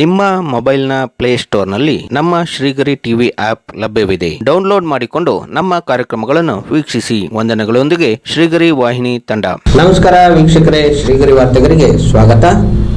ನಿಮ್ಮ ಮೊಬೈಲ್ನ ಪ್ಲೇಸ್ಟೋರ್ನಲ್ಲಿ ನಮ್ಮ ಶ್ರೀಗರಿ ಟಿವಿ ಆಪ್ ಲಭ್ಯವಿದೆ. ಡೌನ್ಲೋಡ್ ಮಾಡಿಕೊಂಡು ನಮ್ಮ ಕಾರ್ಯಕ್ರಮಗಳನ್ನು ವೀಕ್ಷಿಸಿ. ವಂದನೆಗಳೊಂದಿಗೆ ಶ್ರೀಗರಿ ವಾಹಿನಿ ತಂಡ. ನಮಸ್ಕಾರ ವೀಕ್ಷಕರೇ ಶ್ರೀಗರಿ ವಾರ್ತೆಗರಿಗೆ ಸ್ವಾಗತ.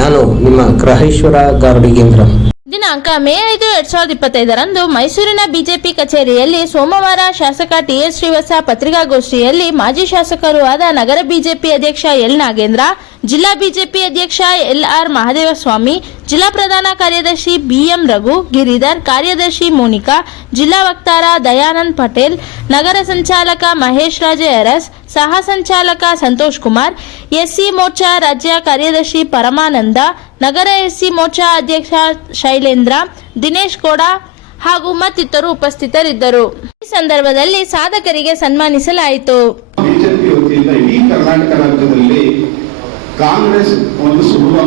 ನಾನು ನಿಮ್ಮ ಗ್ರಹೇಶ್ವರ ಗಾರ್ಡಿಗೇಂದ್ರ ದಿನಾಂಕ ಮೇ ಐದು ಎರಡ್ ಸಾವಿರದ ಇಪ್ಪತ್ತೈದರಂದು ಮೈಸೂರಿನ ಬಿಜೆಪಿ ಕಚೇರಿಯಲ್ಲಿ ಸೋಮವಾರ ಶಾಸಕ ಟಿಎಸ್ ಶ್ರೀವತ್ಸ ಪತ್ರಿಕಾಗೋಷ್ಠಿಯಲ್ಲಿ ಮಾಜಿ ಶಾಸಕರು ಆದ ನಗರ ಬಿಜೆಪಿ ಅಧ್ಯಕ್ಷ ಎಲ್ ನಾಗೇಂದ್ರ ಜಿಲ್ಲಾ ಬಿಜೆಪಿ ಅಧ್ಯಕ್ಷ ಎಲ್ ಆರ್ ಮಹದೇವಸ್ವಾಮಿ ಜಿಲ್ಲಾ ಪ್ರಧಾನ ಕಾರ್ಯದರ್ಶಿ ಬಿಎಂ ರಘು, ಗಿರಿಧರ್ ಕಾರ್ಯದರ್ಶಿ ಮೋನಿಕಾ, ಜಿಲ್ಲಾ ವಕ್ತಾರ ದಯಾನಂದ್ ಪಟೇಲ್, ನಗರ ಸಂಚಾಲಕ ಮಹೇಶ್ ರಾಜೆ ಅರಸ್, ಸಹ ಸಂಚಾಲಕ ಸಂತೋಷ್ ಕುಮಾರ್, ಎಸ್ಸಿ ಮೋರ್ಚಾ ರಾಜ್ಯ ಕಾರ್ಯದರ್ಶಿ ಪರಮಾನಂದ, ನಗರ ಎಸ್ಸಿ ಮೋರ್ಚಾ ಅಧ್ಯಕ್ಷ ಶೈಲೇಂದ್ರ, ದಿನೇಶ್ ಗೌಡ ಹಾಗೂ ಮತ್ತಿತರರು ಉಪಸ್ಥಿತರಿದ್ದರು. ಈ ಸಂದರ್ಭದಲ್ಲಿ ಸಾಧಕರಿಗೆ ಸನ್ಮಾನಿಸಲಾಯಿತು. ಬಿಜೆಪಿ ಕರ್ನಾಟಕ ರಾಜ್ಯದಲ್ಲಿ ಕಾಂಗ್ರೆಸ್ ಒಂದು ಸುಡುವ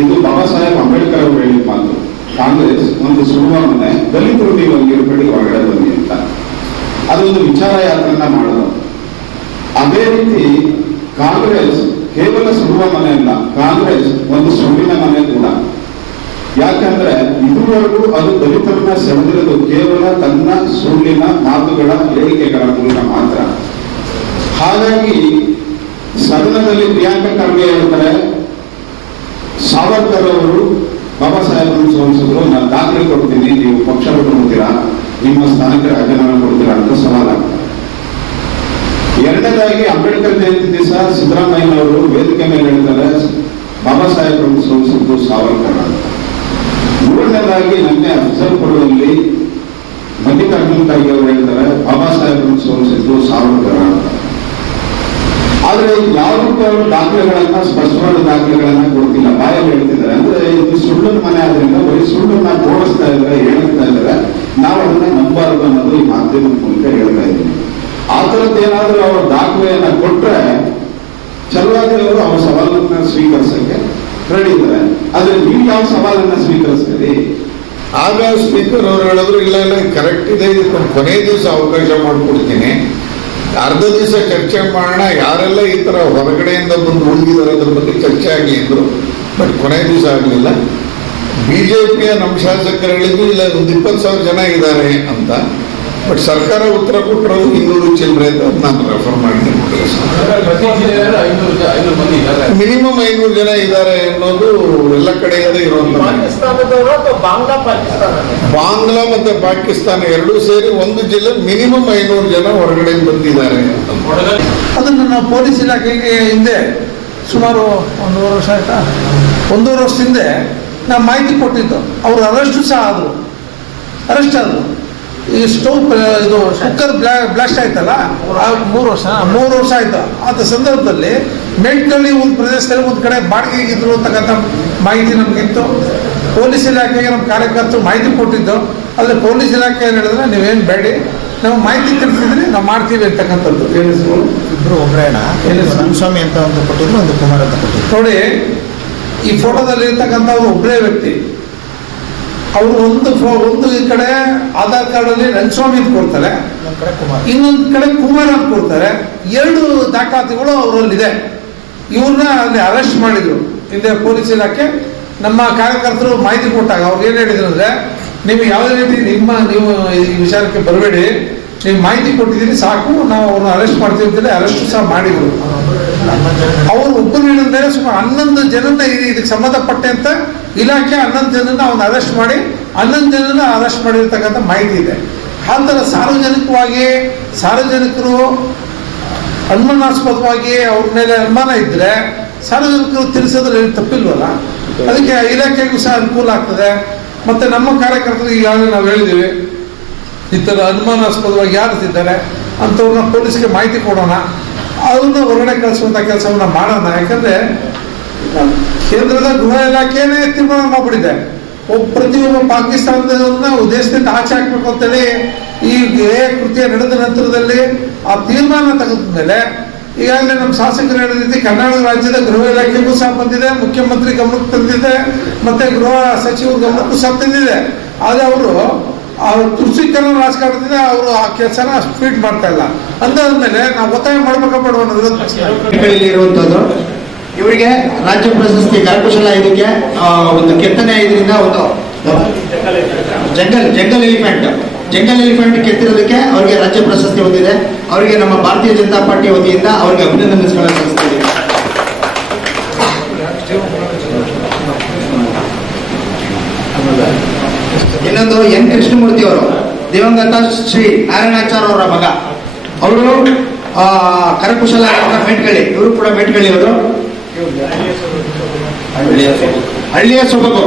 ಇದು ಬಾಬಾ ಸಾಹೇಬ್ ಅಂಬೇಡ್ಕರ್ ಅವರು ಹೇಳಿದ ಮಾತು. ಕಾಂಗ್ರೆಸ್ ಒಂದು ಸುಡುವ ಮನೆ ದಲಿತರು ನೀವು ಹಂಗಿರ್ಬೇಡಿ ಹೊರಗಡೆ ಬನ್ನಿ ಅಂತ. ಅದೊಂದು ವಿಚಾರ ಯಾತ್ರನ್ನ ಮಾಡೋದು. ಅದೇ ರೀತಿ ಕಾಂಗ್ರೆಸ್ ಕೇವಲ ಸುಡುವ ಮನೆ ಅಲ್ಲ, ಕಾಂಗ್ರೆಸ್ ಒಂದು ಸುಳ್ಳಿನ ಮನೆ ಕೂಡ. ಯಾಕಂದ್ರೆ ಇದುವರೆಗೂ ಅದು ದಲಿತರನ್ನ ಸೆಳೆದಿರೋದು ಕೇವಲ ತನ್ನ ಸುಳ್ಳಿನ ಮಾತುಗಳ ಹೇಳಿಕೆಗಳ ಮೂಲಕ ಮಾತ್ರ. ಹಾಗಾಗಿ ಸದನದಲ್ಲಿ ಪ್ರಿಯಾಂಕ ಖರ್ಗೆ ಹೇಳ್ತಾರೆ ಸಾವರ್ಕರ್ ಅವರು ಬಾಬಾ ಸಾಹೇಬ್ರು ಸೋಲಿಸಿದ್ರು, ನಾನು ದಾಖಲೆ ಕೊಡ್ತೀನಿ, ನೀವು ಪಕ್ಷ ಕೊಡ್ತೀರಾ ನಿಮ್ಮ ಸ್ಥಾನಕ್ಕೆ ರಾಜೀನಾಮೆ ಕೊಡ್ತೀರಾ? ಅಂತ ಸವಾಲಾಗ್ತದೆ ಎರಡನೇದಾಗಿ ಅಂಬೇಡ್ಕರ್ ಜಯಂತಿ ದಿವಸ ಸಿದ್ದರಾಮಯ್ಯನವರು ವೇದಿಕೆ ಮೇಲೆ ಹೇಳ್ತಾರೆ, ಬಾಬಾ ಸಾಹೇಬ್ ಸೋಲಿಸಿದ್ದು ಸಾವರ್ಕರ್ ಅಂತ. ಮೂರನೇದಾಗಿ ನಿನ್ನೆ ಅಫ್ಜಲ್ಪುರದಲ್ಲಿ ಮಲ್ಲಿಕಾರ್ಜುನ ಖರ್ಗೆ ಅವರು ಹೇಳ್ತಾರೆ, ಬಾಬಾ ಸಾಹೇಬರನ್ನು ಸೋಲಿಸಿದ್ದು ಸಾವರ್ಕರ್ ಅಂತ ಆದ್ರೆ ಯಾವುದಕ್ಕೂ ಅವರು ದಾಖಲೆಗಳನ್ನ, ಸ್ಪಷ್ಟವಾದ ದಾಖಲೆಗಳನ್ನ ಕೊಡ್ತಿಲ್ಲ. ಬಾಯಲ್ಲಿ ಹೇಳ್ತಿದ್ದಾರೆ. ಅಂದ್ರೆ ಇದು ಸುಳ್ಳು ಮನೆ ಆದ್ರಿಂದ, ಬರೀ ಸುಳ್ಳನ್ನ ತೋರಿಸ್ತಾ ಇದ್ದಾರೆ ಹೇಳ್ತಾ ಇದ್ದಾರೆ. ನಾವು ಅದನ್ನ ನಂಬಾರದು ಅನ್ನೋದು ಈ ಮಾಧ್ಯಮದ ಮೂಲಕ ಹೇಳ್ತಾ ಇದ್ದೀನಿ. ಆ ಏನಾದ್ರೂ ಅವರು ದಾಖಲೆಯನ್ನ ಕೊಟ್ರೆ ಚಲುವಾಗಿ ಅವರು ಅವ್ರ ಸವಾಲನ್ನ ಸ್ವೀಕರಿಸಕ್ಕೆ ರೆಡಿ ಇದ್ದಾರೆ. ಆದ್ರೆ ನೀವು ಯಾವ ಸವಾಲನ್ನ ಸ್ವೀಕರಿಸ್ತೀರಿ? ಆಗ ಸ್ಪೀಕರ್ ಅವರು ಹೇಳಿದ್ರು, ಇಲ್ಲ ಇಲ್ಲ ಕರೆಕ್ಟ್ ಇದೆ. ಇದಕ್ಕೆ ಕೊನೆ ದಿವಸ ಅವಕಾಶ ಮಾಡಿಕೊಡ್ತೀನಿ. ಅರ್ಧ ದಿವಸ ಚರ್ಚೆ ಮಾಡೋಣ, ಯಾರೆಲ್ಲ ಈ ತರ ಹೊರಗಡೆಯಿಂದ ಬಂದು ಉಳಿದಿದ್ದಾರೆ ಅದ್ರ ಬಗ್ಗೆ ಚರ್ಚೆ ಆಗಲಿ ಇದ್ರು ಬಟ್ ಕೊನೆ ದಿವಸ ಆಗಲಿಲ್ಲ. ಬಿಜೆಪಿಯ ನಮ್ಮ ಶಾಸಕರು ಹೇಳಿದ್ರು, ಇಲ್ಲ, ಒಂದು ಇಪ್ಪತ್ತು ಸಾವಿರ ಜನ ಇದ್ದಾರೆ ಅಂತ. ಬಟ್ ಸರ್ಕಾರ ಉತ್ತರ ಕೊಟ್ಟರು ಇನ್ನೂರು ಚಿಲ್ಲರೆ ಅಂತ ನಾನು ರೆಫರ್ ಮಾಡಿದ್ದೀನಿ ಮಿನಿಮಮ್ ಐನೂರು ಜನ ಇದ್ದಾರೆ ಅನ್ನೋದು ಎಲ್ಲ ಕಡೆಯಿಂದ ಇರುವಂತ ಬಾಂಗ್ಲಾ ಮತ್ತೆ ಪಾಕಿಸ್ತಾನ ಎರಡೂ ಸೇರಿ ಒಂದು ಜಿಲ್ಲೆ ಮಿನಿಮಮ್ ಐನೂರು ಜನ ಹೊರಗಡೆ ಬಂದಿದ್ದಾರೆ ಅದನ್ನು ನಾವು ಪೊಲೀಸ್ ಇಲಾಖೆಗೆ ಹಿಂದೆ ಸುಮಾರು ಒಂದೂವರೆ ವರ್ಷ ಆಯ್ತಾ? ಒಂದೂವರೆ ಹಿಂದೆ ನಾವು ಮಾಹಿತಿ ಕೊಟ್ಟಿದ್ದು. ಅವರು ಅರೆಸ್ಟ್ ಸಹ ಆದರು. ಅರೆಸ್ಟ್ ಆದರು. ಈ ಸ್ಟೋವ್ ಇದು ಕುಕ್ಕರ್ ಬ್ಲಾ ಬ್ಲಾಸ್ಟ್ ಆಯ್ತಲ್ಲ? ಮೂರು ವರ್ಷ? ಮೂರು ವರ್ಷ ಆಯ್ತು. ಆದ ಸಂದರ್ಭದಲ್ಲಿ ಮೆಂಟ್ನಲ್ಲಿ ಒಂದು ಪ್ರದೇಶದಲ್ಲಿ ಒಂದು ಕಡೆ ಬಾಡಿಗೆಗಿದ್ರು ಅಂತಕ್ಕಂಥ ಮಾಹಿತಿ ನಮಗಿತ್ತು. ಪೊಲೀಸ್ ಇಲಾಖೆಗೆ ನಮ್ಮ ಕಾರ್ಯಕರ್ತರು ಮಾಹಿತಿ ಕೊಟ್ಟಿದ್ದು. ಆದರೆ ಪೊಲೀಸ್ ಇಲಾಖೆ ಏನು ಹೇಳಿದ್ರೆ ನೀವೇನು ಬೇಡಿ. ನಾವು ಮಾಹಿತಿ ತಿಳಿಸಿದ್ರೆ ನಾವು ಮಾಡ್ತೀವಿ ಅಂತಕ್ಕಂಥದ್ದು. ಹೇಳಿದ್ರು ಇಬ್ಬರು ಒಬ್ಬರೇಣ? ರಾಮಸ್ವಾಮಿ ಅಂತ ಒಂದು ಕೊಟ್ಟಿದ್ರು ಒಂದು ಕುಮಾರ್ ಅಂತ ಕೊಟ್ಟಿದ್ರು. ನೋಡಿ ಈ ಫೋಟೋದಲ್ಲಿ ಇರ್ತಕ್ಕಂಥ ಒಬ್ಬರೇ ವ್ಯಕ್ತಿ ಅವರು ಒಂದು ಒಂದು ಕಡೆ ಆಧಾರ್ ಕಾರ್ಡಲ್ಲಿ ರಂಗಸ್ವಾಮಿ ಅಂತ ಕೊಡ್ತಾರೆ. ಇನ್ನೊಂದು ಕಡೆ ಕುಮಾರ್. ಅಂತ ಕೊಡ್ತಾರೆ. ಎರಡು ದಾಖಲಾತಿಗಳು ಅವರಲ್ಲಿದೆ. ಇವ್ರನ್ನ ಅಲ್ಲಿ ಅರೆಸ್ಟ್ ಮಾಡಿದ್ರು. ಹಿಂದೆ ಪೊಲೀಸ್ ಇಲಾಖೆ. ನಮ್ಮ ಕಾರ್ಯಕರ್ತರು ಮಾಹಿತಿ ಕೊಟ್ಟಾಗ ಅವ್ರು ಏನು ಹೇಳಿದ್ರು ಅಂದ್ರೆ ನೀವು ಯಾವುದೇ ರೀತಿ ನಿಮ್ಮ ನೀವು ಈ ವಿಚಾರಕ್ಕೆ ಬರಬೇಡಿ. ನೀವು ಮಾಹಿತಿ ಕೊಟ್ಟಿದ್ದೀರಿ ಸಾಕು. ನಾವು ಅವ್ರನ್ನ ಅರೆಸ್ಟ್ ಮಾಡ್ತೀವಿ ಅಂತೇಳಿ ಅರೆಸ್ಟ್ ಸಹ ಮಾಡಿದ್ರು. ಹನ್ನೊಂದು ಉಪ್ಪು ಅವರು ಮೇಲೆ ಸುಮಾರು ಹನ್ನೊಂದು ಜನನ ಇದು- ಇದಕ್ಕೆ ಸಂಬಂಧಪಟ್ಟಂತ ಇಲಾಖೆ ಹನ್ನೊಂದು ಜನನ ಅವನ್ನ ಅರೆಸ್ಟ್ ಮಾಡಿ, ಹನ್ನೊಂದು ಜನನ ಅರೆಸ್ಟ್ ಮಾಡಿರ್ತಕ್ಕಂಥ ಮಾಹಿತಿ ಇದೆ. ಆ ಸಾರ್ವಜನಿಕವಾಗಿ ಸಾರ್ವಜನಿಕರು ಅನುಮಾನಾಸ್ಪದವಾಗಿ ಅವ್ರ ಮೇಲೆ ಅನುಮಾನ ಇದ್ರೆ ಸಾರ್ವಜನಿಕರು ತಿಳಿಸೋದ್ರೆ ತಪ್ಪಿಲ್ವಲ್ಲ? ಅದಕ್ಕೆ ಇಲಾಖೆಗೂ ಸಹ ಅನುಕೂಲ ಆಗ್ತದೆ. ಮತ್ತೆ ನಮ್ಮ ಕಾರ್ಯಕರ್ತರಿಗೆ ಈಗಾಗಲೇ ನಾವು ಹೇಳಿದ್ದೀವಿ, ಈ ಥರ ಅನುಮಾನಾಸ್ಪದವಾಗಿ ಯಾರು ಇದ್ದಾರೆ ಅಂಥವ್ರನ್ನ ಪೊಲೀಸ್ಗೆ ಮಾಹಿತಿ ಕೊಡೋಣ. ಅವ್ರನ್ನ ಹೊರಗಡೆ ಕಳಿಸುವಂಥ ಕೆಲಸವನ್ನ ಮಾಡೋಣ. ಯಾಕಂದ್ರೆ ಕೇಂದ್ರದ ಗೃಹ ಇಲಾಖೆನೇ ತೀರ್ಮಾನ ಮಾಡ್ಬಿಟ್ಟಿದೆ. ಪ್ರತಿಯೊಬ್ಬ ಪಾಕಿಸ್ತಾನದವ್ರನ್ನ ಉದ್ದೇಶದಿಂದ ಆಚೆ ಹಾಕ್ಬೇಕು ಅಂತೇಳಿ ಈ ಕೃತ್ಯ ನಡೆದ ನಂತರದಲ್ಲಿ ಆ ತೀರ್ಮಾನ ತೆಗೆದ ಮೇಲೆ ಈಗಾಗಲೇ ನಮ್ಮ ಶಾಸಕರು ಹೇಳಿದ ರೀತಿ ಕರ್ನಾಟಕ ರಾಜ್ಯದ ಗೃಹ ಇಲಾಖೆಗೂ ಸಹ ಬಂದಿದೆ, ಮುಖ್ಯಮಂತ್ರಿ ಗಮನಕ್ಕೆ ತಂದಿದೆ, ಮತ್ತೆ ಗೃಹ ಸಚಿವರ ಗಮನಕ್ಕೂ ಸಹ ತಂದಿದೆ. ಆದ್ರೆ ಅವರು ಅವ್ರು ತುರ್ಸೀಕರಣ ರಾಜಕಾರಣದಿಂದ ಅವರು ಆ ಕೆಲಸನ ಸ್ಪೀಡ್ ಮಾಡ್ತಾ ಇಲ್ಲ. ಅಂದಾದ್ಮೇಲೆ ನಾವು ಒತ್ತಾಯ ಮಾಡ್ಬೇಕ ಅನ್ನೋದು ಇವರಿಗೆ ರಾಜ್ಯ ಪ್ರಶಸ್ತಿ ಕರಕುಶಲ ಇದಕ್ಕೆ ಒಂದು ಕೆತ್ತನೆ ಇದರಿಂದ ಒಂದು jungle jungle elephant jungle elephant ಕೆತ್ತಿರೋದಕ್ಕೆ ಅವರಿಗೆ ರಾಜ್ಯ ಪ್ರಶಸ್ತಿ ಹೊಂದಿದೆ. ಅವರಿಗೆ ನಮ್ಮ ಭಾರತೀಯ ಜನತಾ ಪಾರ್ಟಿ ವತಿಯಿಂದ ಅವರಿಗೆ ಅಭಿನಂದನೆ ಸಲ್ಲಿಸ್ತೀವಿ ಇನ್ನೊಂದು ಎನ್ ಕೃಷ್ಣಮೂರ್ತಿ ಅವರು ದಿವಂಗತ ಶ್ರೀ ನಾರಾಯಣಾಚಾರ್ಯ ಅವರ ಮಗ. ಅವರು ಕರಕುಶಲ ಮೇಟ್ಗಳಿ ಇವರು ಕೂಡ ಮೇಟ್ಗಳಿ ಅವರು ಹಳ್ಳಿಯ ಸೊಬಗು.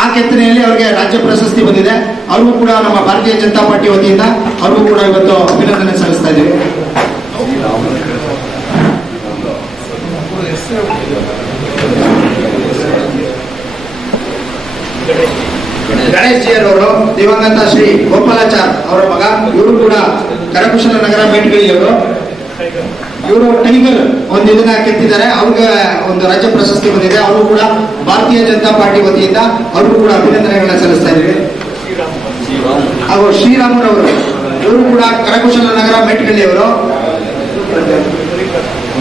ಆ ಕೆತ್ತನೆಯಲ್ಲಿ ಅವರಿಗೆ ರಾಜ್ಯ ಪ್ರಶಸ್ತಿ ಬಂದಿದೆ. ಅವ್ರಿಗೂ ಕೂಡ ನಮ್ಮ ಭಾರತೀಯ ಜನತಾ ಪಾರ್ಟಿ ವತಿಯಿಂದ ಅವ್ರಿಗೂ ಕೂಡ ಇವತ್ತು ಅಭಿನಂದನೆ ಸಲ್ಲಿಸ್ತಾ ಇದ್ದೀವಿ ಗಣೇಶ್ ಜಿ ಅವರು ದಿವಂಗತ ಶ್ರೀ ಗೋಪಾಲಾಚಾರ್ ಅವರ ಮಗ. ಇವರು ಕೂಡ ಕರಕುಶಲ ನಗರ ಮೇಟ್ಗಳಿಯವರು ಇವರು ಟೈಗರ್ ಒಂದು ಇದನ್ನ ಕೆತ್ತಿದ್ದಾರೆ. ಅವ್ರಿಗೆ ಒಂದು ರಾಜ್ಯ ಪ್ರಶಸ್ತಿ ಬಂದಿದೆ. ಅವರು ಕೂಡ ಭಾರತೀಯ ಜನತಾ ಪಾರ್ಟಿ ವತಿಯಿಂದ ಅವರು ಕೂಡ ಅಭಿನಂದನೆಗಳನ್ನ ಸಲ್ಲಿಸ್ತಾ ಇದ್ದೀವಿ. ಹಾಗೂ ಶ್ರೀರಾಮರವರು, ಇವರು ಕೂಡ ಕರಕುಶಲ ನಗರ ಮೆಟ್ಗಳ್ಳಿಯವರು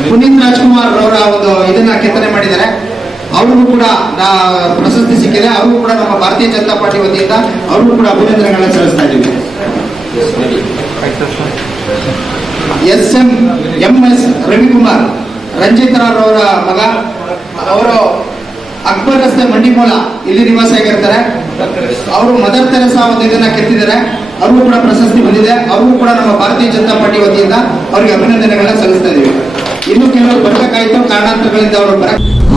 ಪುನೀತ್ ರಾಜ್ಕುಮಾರ್ ಅವರ ಒಂದು ಇದನ್ನ ಕೆತ್ತನೆ ಮಾಡಿದ್ದಾರೆ. ಅವ್ರಿಗೂ ಕೂಡ ಪ್ರಶಸ್ತಿ ಸಿಕ್ಕಿದೆ. ಅವ್ರಿಗೂ ಕೂಡ ನಮ್ಮ ಭಾರತೀಯ ಜನತಾ ಪಾರ್ಟಿ ವತಿಯಿಂದ ಅವ್ರಿಗೂ ಕೂಡ ಅಭಿನಂದನೆಗಳನ್ನ ಸಲ್ಲಿಸ್ತಾ ಇದ್ದೀವಿ. S M M S Ravikumar ಅವರ ಮಗ, ಅವರು ಅಕ್ಬರ್ ರಸ್ತೆ ಮಂಡಿಮೂಲ ಇಲ್ಲಿ ನಿವಾಸ ಆಗಿರ್ತಾರೆ. ಅವರು ಮದರ್ ತೆರೆಸಾ ಒಂದು ಇದನ್ನ ಕೆತ್ತಿದ್ದಾರೆ. ಅವ್ರಿಗೂ ಕೂಡ ಪ್ರಶಸ್ತಿ ಬಂದಿದೆ. ಅವ್ರಿಗೂ ಕೂಡ ನಮ್ಮ ಭಾರತೀಯ ಜನತಾ ಪಾರ್ಟಿ ವತಿಯಿಂದ ಅವರಿಗೆ ಅಭಿನಂದನೆಗಳನ್ನ ಸಲ್ಲಿಸ್ತಾ ಇದೀವಿ ಇನ್ನು ಕೆಲವರು ಬರ್ಬೇಕಾಯ್ತು ಕಾರಣಾಂತರಗಳಿಂದ ಅವರು ಬರ